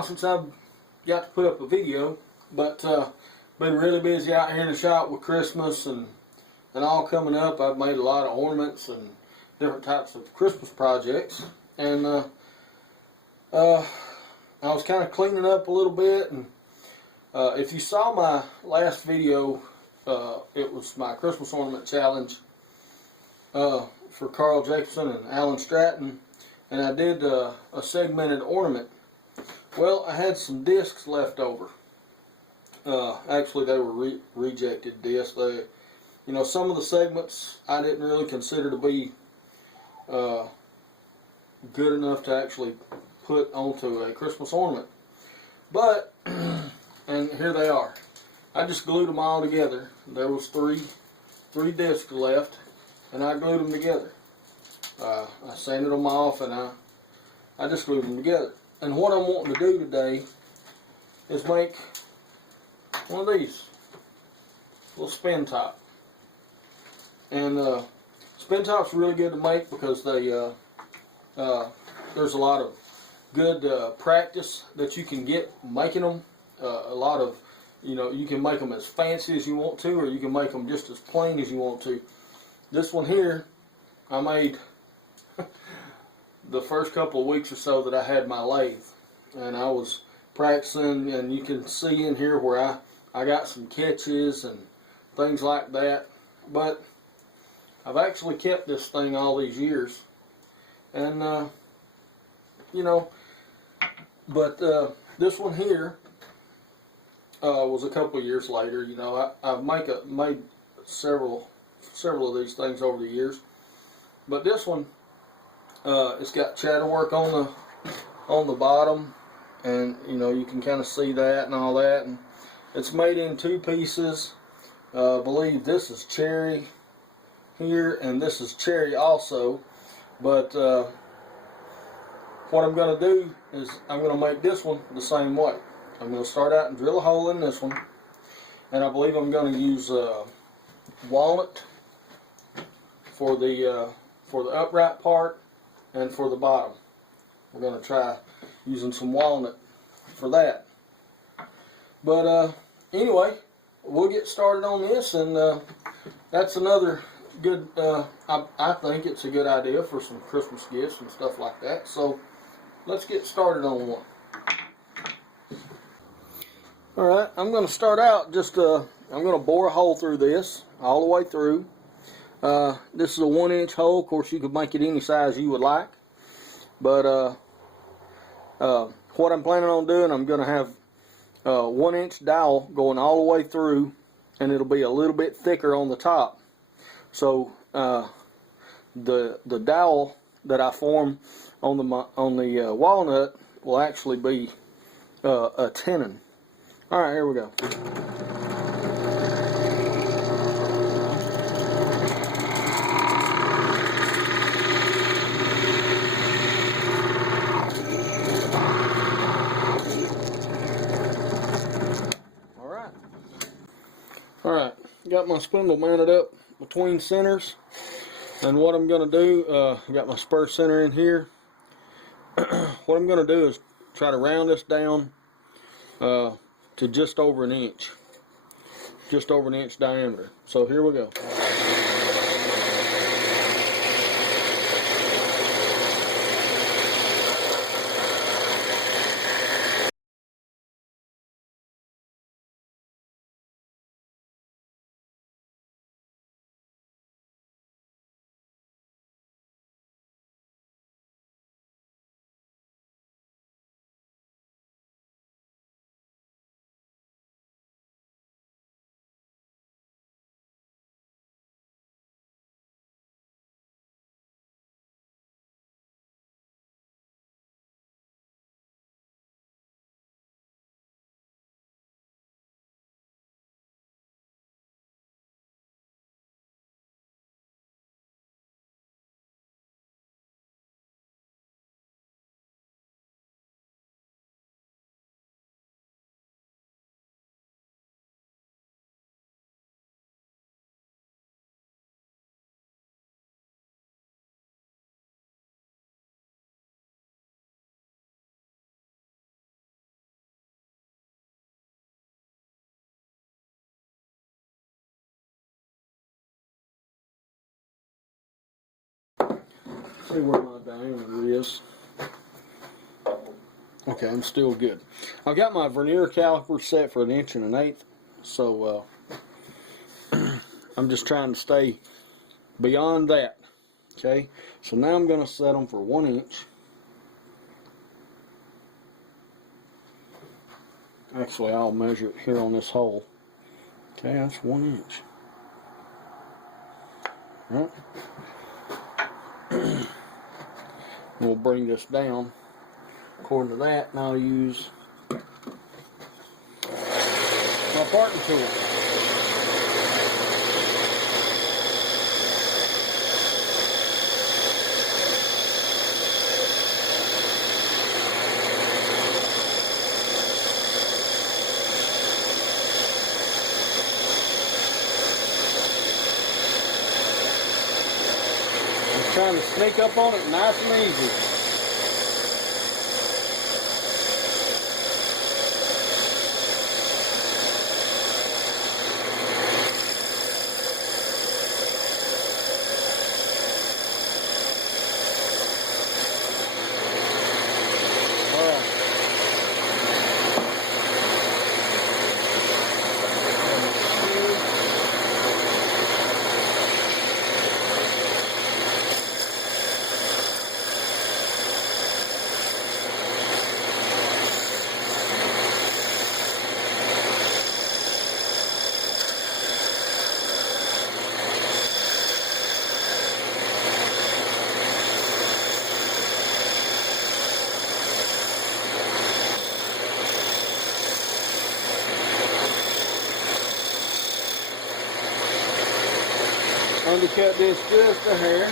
while since I've got to put up a video, but been really busy out here in the shop with Christmas and all coming up. I've made a lot of ornaments and different types of Christmas projects, and I was kind of cleaning up a little bit. And if you saw my last video, it was my Christmas ornament challenge for Carl Jacobson and Alan Stratton, and I did a segmented ornament. Well, I had some discs left over. Actually, they were rejected discs. They, you know, some of the segments I didn't really consider to be good enough to actually put onto a Christmas ornament. But, and here they are. I just glued them all together. There was three discs left, and I glued them together. I sanded them off, and I just glued them together. And what I'm wanting to do today is make one of these little spin top. And spin tops are really good to make because they there's a lot of good practice that you can get making them. A lot of, you know, you can make them as fancy as you want to, or you can make them just as plain as you want to. This one here, I made the first couple of weeks or so that I had my lathe, and I was practicing, and you can see in here where I got some catches and things like that. But I've actually kept this thing all these years, and you know, but this one here was a couple of years later. You know, I've made several of these things over the years, but this one, it's got chattel work on the bottom, and you know, you can kind of see that and all that, and it's made in two pieces. I believe this is cherry here, and this is cherry also. But what I'm going to do is I'm going to make this one the same way. I'm going to start out and drill a hole in this one, and I believe I'm going to use walnut for the upright part and for the bottom. We're going to try using some walnut for that. But anyway, we'll get started on this, and that's another good, I think it's a good idea for some Christmas gifts and stuff like that. So let's get started on one. Alright, I'm going to start out just, I'm going to bore a hole through this, all the way through. This is a 1-inch hole. Of course, you could make it any size you would like. But what I'm planning on doing, I'm going to have 1-inch dowel going all the way through, and it'll be a little bit thicker on the top. So the dowel that I form on the walnut will actually be a tenon. All right, here we go. Alright, got my spindle mounted up between centers, and what I'm going to do, got my spur center in here. What I'm going to do is try to round this down to just over an inch diameter. So here we go. see where my diameter is. Okay, I'm still good. I've got my vernier caliper set for 1 1/8 inch, so I'm just trying to stay beyond that. Okay, so now I'm going to set them for 1 inch. Actually, I'll measure it here on this hole. Okay, that's 1 inch. All right. We'll bring this down according to that, and I'll use my parting tool. I'm trying to sneak up on it nice and easy. Undercut this just a hair.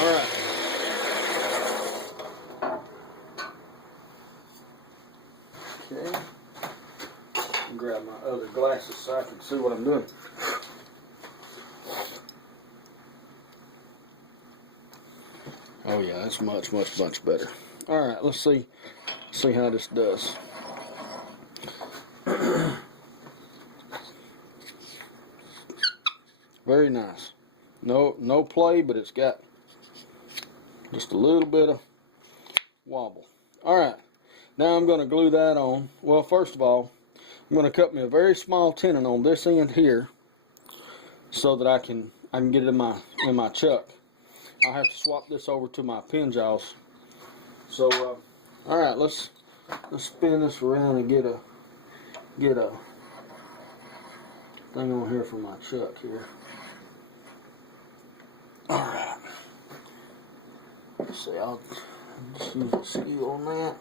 Alright. Okay. Grab my other glasses so I can see what I'm doing. Oh yeah, that's much better. Alright, let's see how this does. Very nice. No play, but it's got just a little bit of wobble. Alright, now I'm going to glue that on. Well, first of all, I'm going to cut me a very small tenon on this end here so that I can get it in my chuck. I'll have to swap this over to my pin jaws. So, alright, let's spin this around and get a thing on here for my chuck here. Alright. Let's see, I'll just use a skew on that.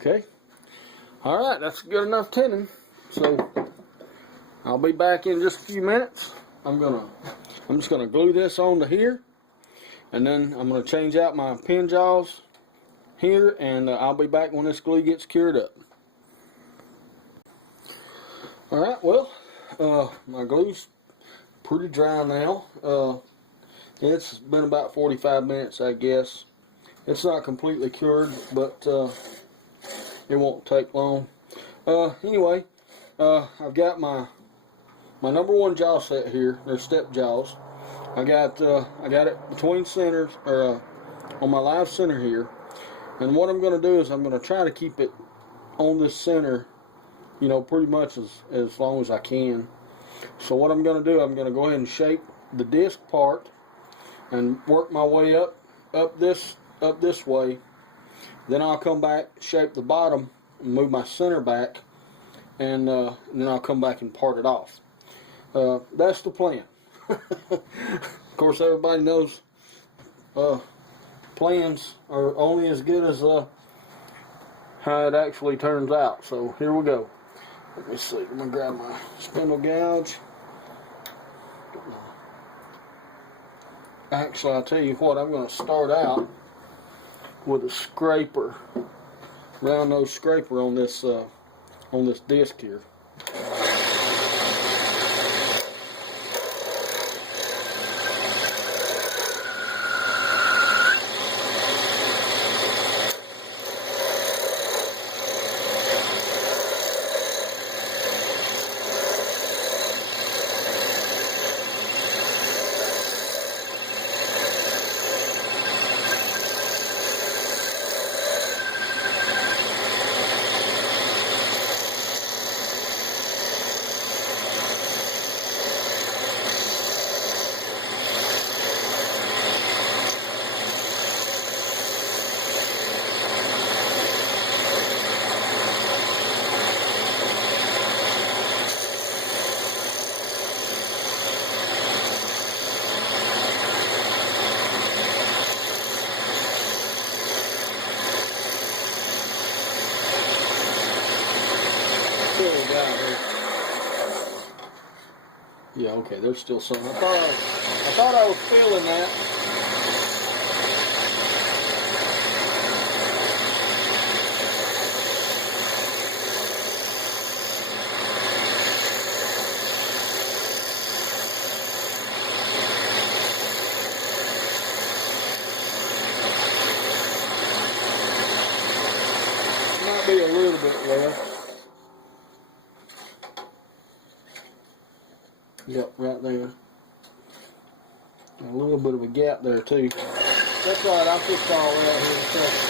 Okay. Alright, that's good enough tenon. So I'll be back in just a few minutes. I'm just gonna glue this onto here, and then I'm gonna change out my pin jaws here, and I'll be back when this glue gets cured up. Alright, well, my glue's pretty dry now. It's been about 45 minutes, I guess. It's not completely cured, but it won't take long. Anyway, I've got my number one jaw set here. They're step jaws. I got it between centers, or on my live center here. And what I'm going to do is I'm going to try to keep it on this center, you know, pretty much as long as I can. So what I'm going to do, I'm going to go ahead and shape the disc part and work my way up this way. Then I'll come back, shape the bottom, and move my center back, and then I'll come back and part it off. That's the plan. Of course, everybody knows plans are only as good as how it actually turns out. So here we go. Let me see. I'm gonna grab my spindle gouge. Actually, I'll tell you what. I'm gonna start out with a scraper, round nose scraper on this disc here. Yeah, okay, there's still some. I thought I was feeling that. Might be a little bit left. Yep, right there. And a little bit of a gap there too. That's right, I'll fix all that here in a second.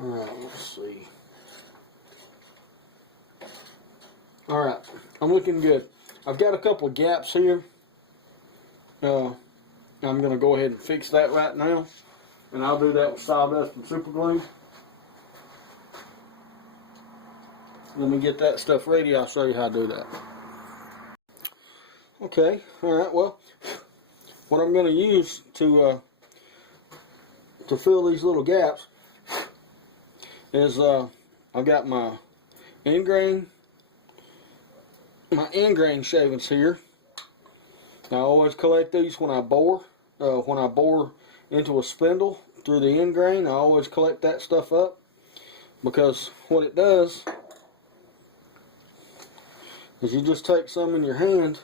Alright, let's see. Alright, I'm looking good. I've got a couple of gaps here. I'm going to go ahead and fix that right now. And I'll do that with sawdust and super glue. Let me get that stuff ready. I'll show you how to do that. Okay, alright, well, what I'm going to use to fill these little gaps is I've got my end grain shavings here. I always collect these when I bore into a spindle through the end grain. I always collect that stuff up, because what it does is you just take some in your hand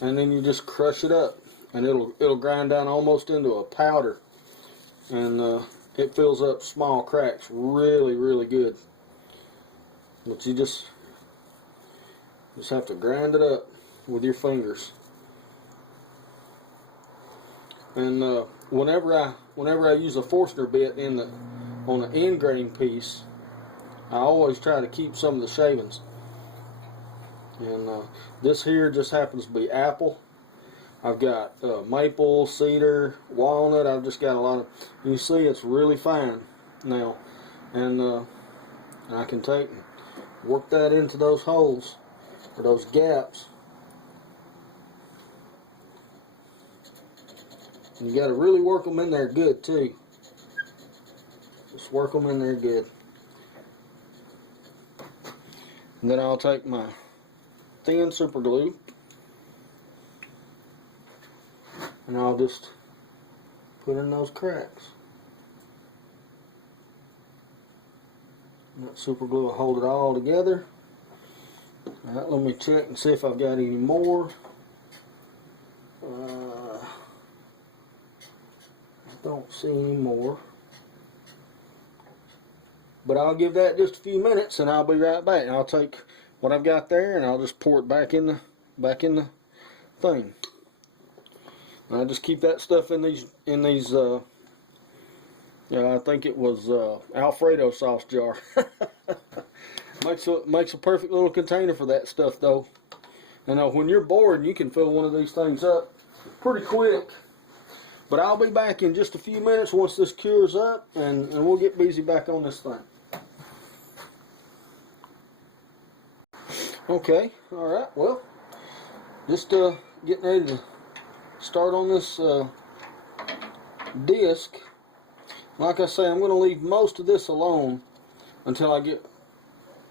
and then you just crush it up, and it'll grind down almost into a powder, and it fills up small cracks really, really good. But you just have to grind it up with your fingers. And whenever I use a Forstner bit on the end grain piece, I always try to keep some of the shavings. And this here just happens to be apple. I've got maple, cedar, walnut. I've just got a lot of. You see, it's really fine now, and I can take and work that into those holes or those gaps. And you got to really work them in there good too. Just work them in there good. And then I'll take my thin super glue and I'll just put in those cracks. And that super glue will hold it all together. Alright, let me check and see if I've got any more. I don't see any more. But I'll give that just a few minutes and I'll be right back. And I'll take what I've got there and I'll just pour it back in the thing. And I just keep that stuff in these I think it was Alfredo sauce jar. Makes a perfect little container for that stuff though. And when you're bored, you can fill one of these things up pretty quick. But I'll be back in just a few minutes once this cures up, and we'll get busy back on this thing. Okay, alright, well, just getting ready to start on this disc. Like I say, I'm going to leave most of this alone until I get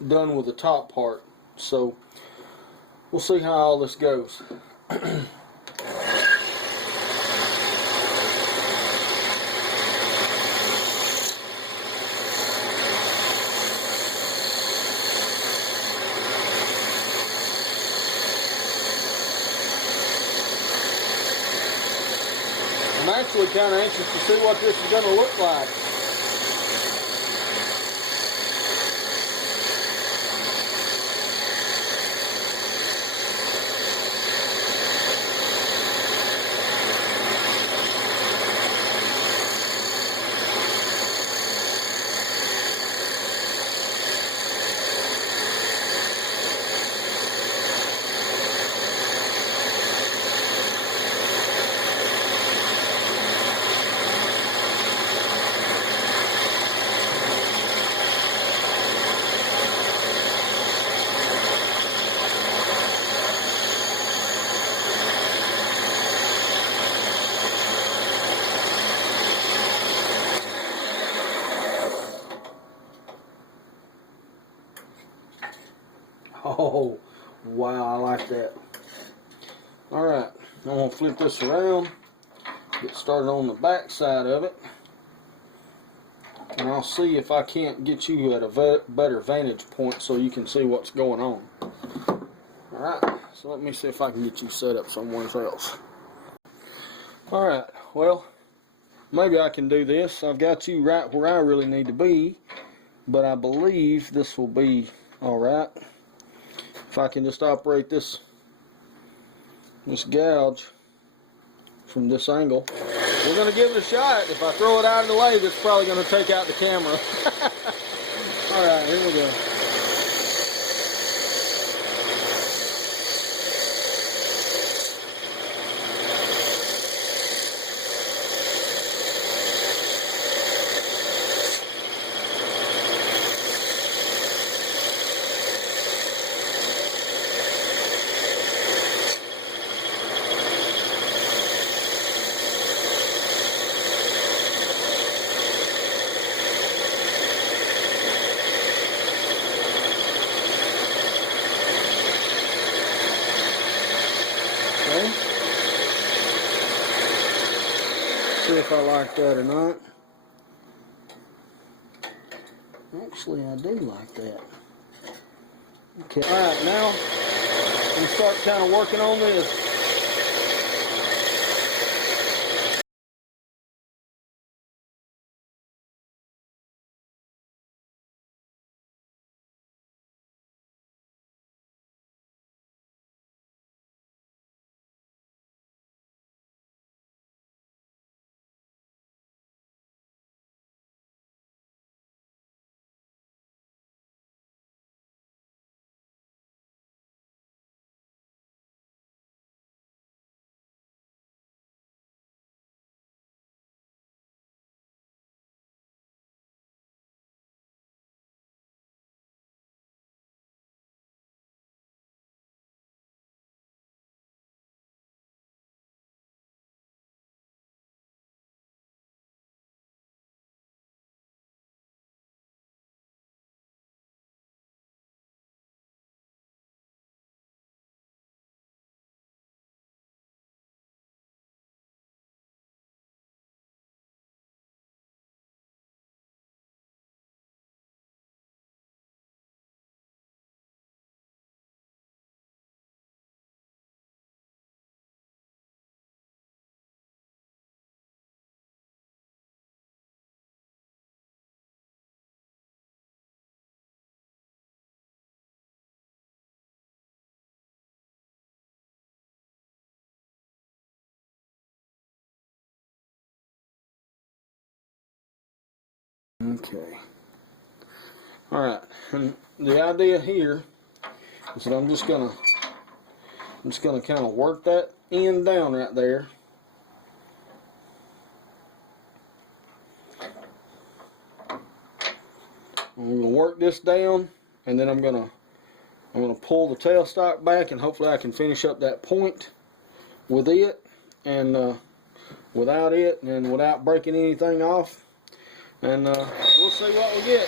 done with the top part. So, we'll see how all this goes. I'm actually kind of anxious to see what this is going to look like. Oh, wow, I like that. Alright, I'm going to flip this around, get started on the back side of it, and I'll see if I can't get you at a better vantage point so you can see what's going on. Alright, so let me see if I can get you set up somewhere else. Alright, well, maybe I can do this. I've got you right where I really need to be, but I believe this will be alright. If I can just operate this gouge from this angle. We're going to give it a shot. If I throw it out of the lathe, it's probably going to take out the camera. Alright, here we go. Okay. See if I like that or not. Actually, I do like that. Okay. Alright, now I'm going to start kind of working on this. Okay. Alright, and the idea here is that I'm just gonna kind of work that end down right there. I'm gonna work this down, and then I'm gonna pull the tailstock back, and hopefully I can finish up that point with it, and without it, and without breaking anything off, and we'll see what we get.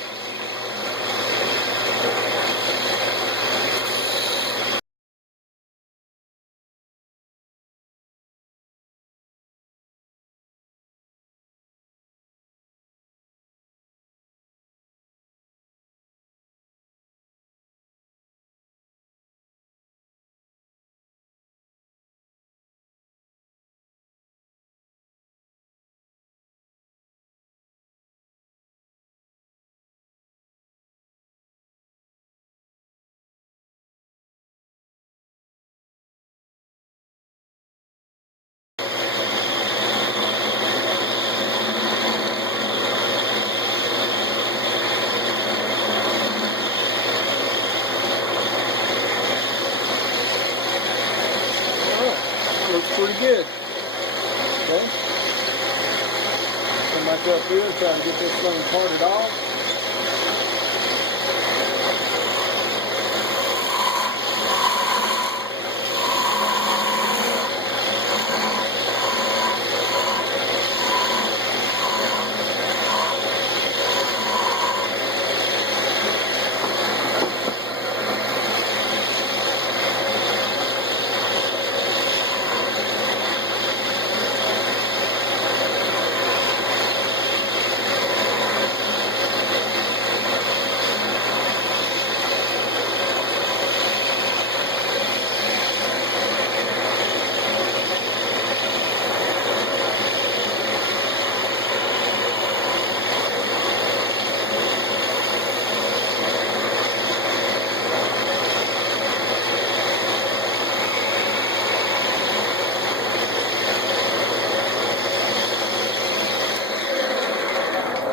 Looks pretty good. Okay. Come back up here and try to get this thing parted off.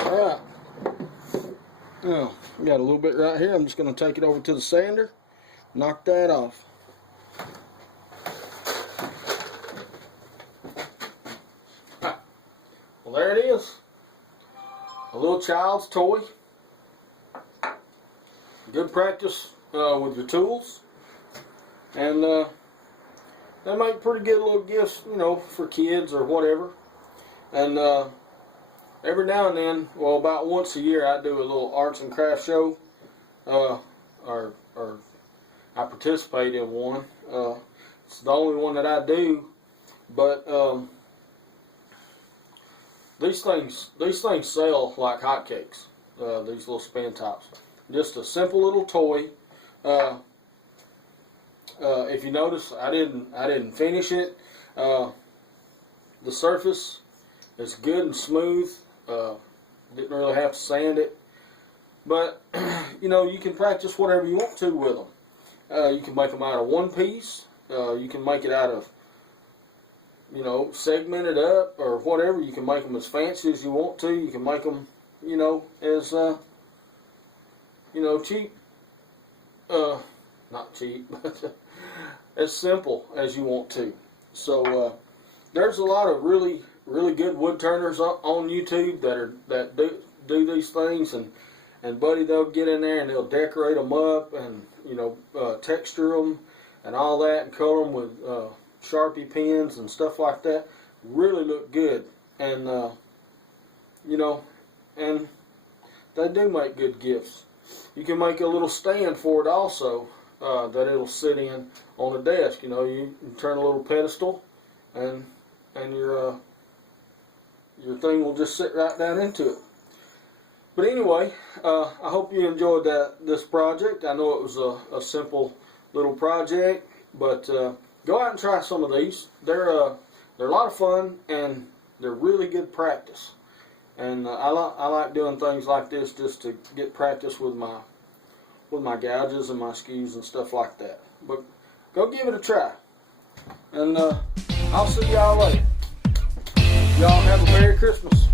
Alright, now we got a little bit right here. I'm just going to take it over to the sander, knock that off. Well, there it is. A little child's toy. Good practice with your tools. And they make pretty good little gifts, you know, for kids or whatever. And every now and then, well, about once a year, I do a little arts and crafts show, or I participate in one. It's the only one that I do, but these things sell like hotcakes. These little spin tops, just a simple little toy. If you notice, I didn't finish it. The surface is good and smooth. Didn't really have to sand it, but you know, you can practice whatever you want to with them. You can make them out of one piece. You can make it out of, you know, segmented up or whatever. You can make them as fancy as you want to. You can make them, you know, as you know, cheap. Not cheap, but as simple as you want to. So there's a lot of really good wood turners on YouTube that do these things, and buddy, they'll get in there and they'll decorate them up, and you know, texture them and all that, and color them with Sharpie pens and stuff like that. Really look good, and you know, and they do make good gifts. You can make a little stand for it also, that it'll sit in on a desk. You know, you can turn a little pedestal, and your thing will just sit right down into it. But anyway, I hope you enjoyed this project. I know it was a simple little project, but go out and try some of these. They're a lot of fun, and they're really good practice. And I like doing things like this just to get practice with my gouges and my skews and stuff like that. But go give it a try, and I'll see y'all later. Y'all have a Merry Christmas.